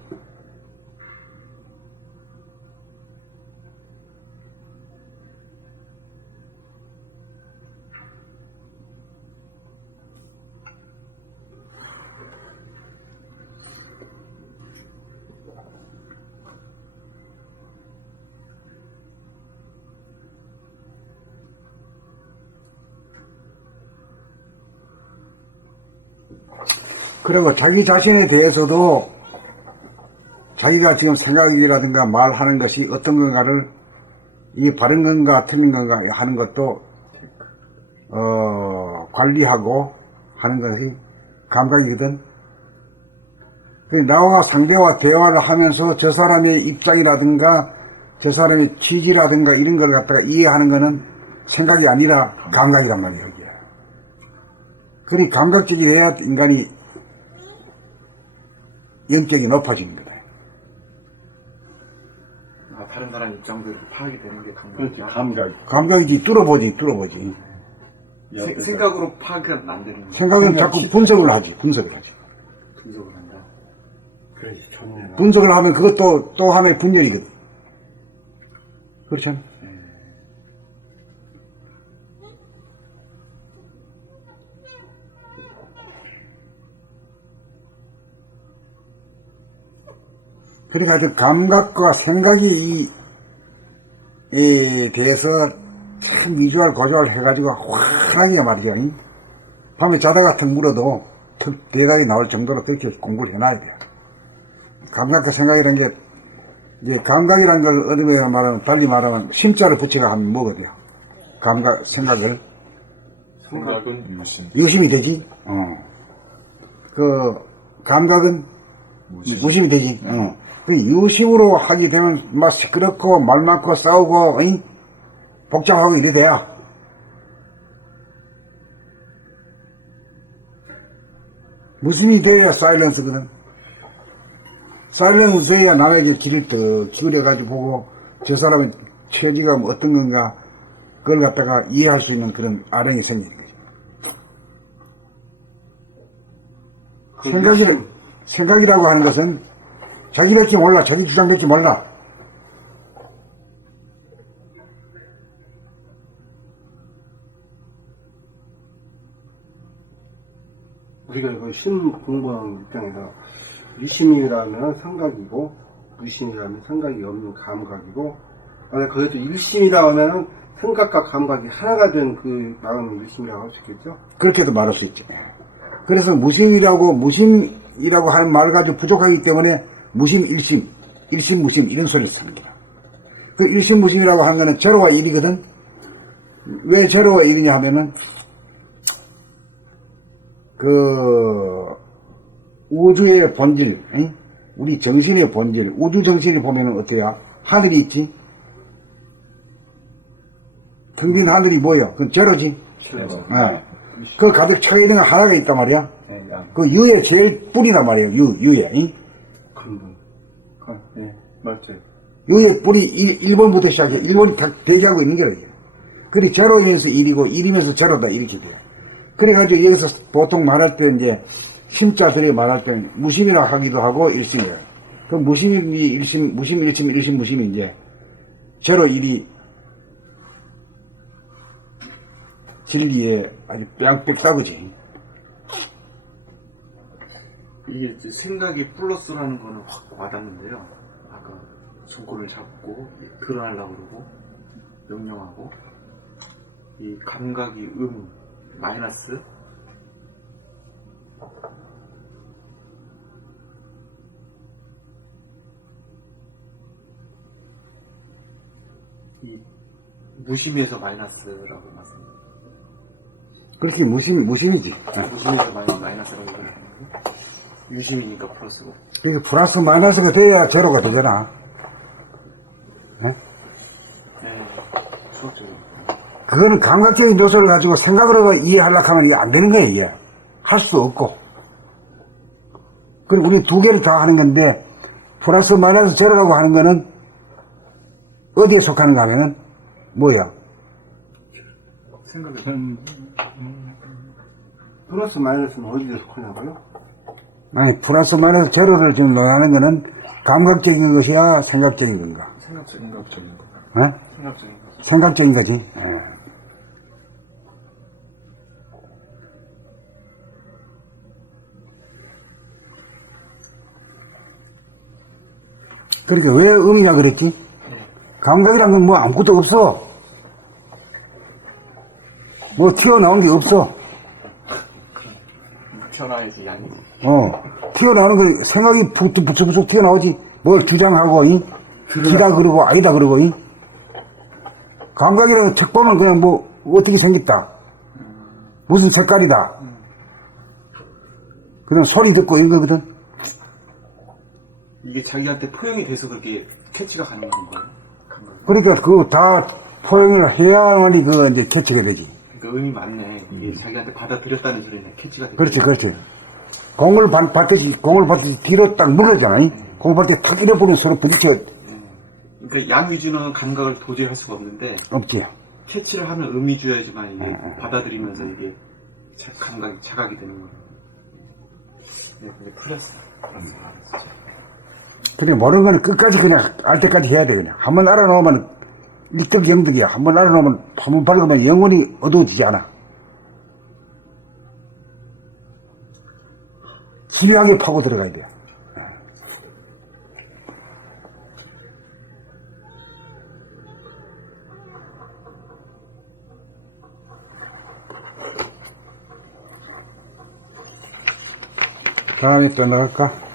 그리고 자기 자신에 대해서도 자기가 지금 생각이라든가 말하는 것이 어떤 건가를 이게 바른 건가 틀린 건가 하는 것도 관리하고 하는 것이 감각이거든. 나와 상대와 대화를 하면서 저 사람의 입장이라든가 저 사람의 취지라든가 이런 걸 갖다가 이해하는 거는 생각이 아니라 감각이란 말이에요. 이게. 그러니 감각적이 돼야 인간이 영적이 높아지는 거다. 다른 사람 입장도 이렇게 파악이 되는 게 그렇지, 감각이야. 감각이지, 뚫어보지. 생각으로 파악은 안 되는 거야. 생각은 자꾸 분석을 하지. 분석을 한다. 그래, 좋네. 분석을 하면 그것도 또 하나의 분열이거든. 그렇잖아. 그러니까 저 감각과 생각이 에 대해서 참 미주알 고주알 해가지고 환하게 말이죠. 밤에 자다가 턱 물어도 턱 대각이 나올 정도로 그렇게 공부를 해놔야 돼요. 감각과 생각이라는 게, 이제 감각이라는 걸 어디에 말하면, 달리 말하면 심자를 붙여가 하면 뭐가 돼요? 감각, 생각을. 생각은 유심. 유심이 되지? 감각은 무심이 되지? 그 유심으로 하게 되면 막 시끄럽고 말 많고 싸우고 복잡하고 이래 돼야. 무심이 돼야 사일런스거든. 사일런스 돼야 남에게 귀를 더 기울여가지고 보고 저 사람의 처지가 어떤 건가 그걸 갖다가 이해할 수 있는 그런 아령이 생기는 거죠. 생각이라고 하는 것은 자기밖에 몰라. 자기 주장밖에 몰라. 우리가 이거 신 공부하는 입장에서 유심이라면 생각이고 무심이라면 생각이 없는 감각이고 만약 거기서 일심이라고 하면 생각과 감각이 하나가 된 그 마음을 유심이라고 할 수 있겠죠? 그렇게도 말할 수 있죠. 그래서 무심이라고 하는 말 가지고 부족하기 때문에 무심, 일심, 일심, 무심 이런 소리를 쓰는 거야. 그 일심, 무심이라고 하는 거는 제로와 일이거든. 왜 제로와 일이냐 하면은 그 우주의 본질, 우리 정신의 본질, 우주 정신이 보면은 어때요? 하늘이 있지. 텅 빈 하늘이 뭐예요? 그건 제로지. 그 가득 차 있는 거 하나가 있단 말이야. 그 유의 제일 뿌리란 말이에요. 유의. 근본. 네, 맞죠. 유의 뿌리 1번부터 시작해. 1번이 다 대기하고 있는 거예요. 그래 제로이면서 1이고 1이면서 제로다 이렇게 돼요. 그래가지고 여기서 보통 말할 때 이제 심자들이 말할 때는 무심이라 하기도 하고 일심이에요. 그 무심이 일심, 무심, 일심, 일심, 무심이 이제 제로 1이 진리에 아주 뺑뺑 싸우지. 이게 이제 생각이 플러스라는 거는 확 와닿는데요. 아까 손골을 잡고 드러나려고 그러고 명령하고 이 감각이 마이너스 이 무심에서 마이너스라고 말씀드립니다. 그렇게 무심이지. 무심에서 마이너스라고 얘기를 하는 거고 유심이니까 플러스고. 그러니까 플러스 마이너스가 돼야 제로가 되잖아. 네, 수학적으로. 그거는 감각적인 요소를 가지고 생각으로 이해하려고 하면 이게 안 되는 거예요, 이게. 할 수 없고. 그리고 우리 두 개를 다 하는 건데, 플러스 마이너스 제로라고 하는 거는 어디에 속하는가 하면은, 뭐야? 생각이 플러스 마이너스는 어디에 속하냐고요? 아니, 플러스 마이너스 제로를 지금 논하는 거는 감각적인 것이야, 생각적인 건가? 생각적인 거. 어? 생각적인 거. 생각적인 거지. 예. 그러니까 왜 음이라 그랬지? 감각이란 건 뭐 아무것도 없어. 뭐 튀어나온 게 없어. 튀어나와야지 양이. 튀어나오는 거 생각이 부쩍부쩍 튀어나오지. 뭘 주장하고, 기다 그러고, 아니다 그러고, 감각이라는 책 보면 그냥 뭐, 어떻게 생겼다. 무슨 색깔이다. 그냥 소리 듣고 이런 거거든. 이게 자기한테 포용이 돼서 그렇게 캐치가 가능한 거예요. 그러니까 그거 다 포용을 해야만이 그 이제 캐치가 되지. 그러니까 의미 맞네. 이게 자기한테 받아들였다는 소리네. 캐치가 되죠. 그렇지, 그렇지. 공을 받듯이 뒤로 딱 물러잖아. 공을 받을 때 탁 잃어버리면 서로 부딪혀. 그러니까 양 위주는 감각을 도저히 할 수가 없는데 없지. 캐치를 하면 의미줘야지만 이게 받아들이면서 이게 감각이 자각이 되는 거예요. 네, 근데 풀렸어요. 알았어요. 그래, 모르는 거는 끝까지 그냥 알 때까지 해야 돼, 그냥. 한번 알아놓으면 일득영득이야. 한번 알아놓으면, 한번 밝으면 영원히 어두워지지 않아. 집요하게 파고 들어가야 돼요. 다음에 또 나갈까?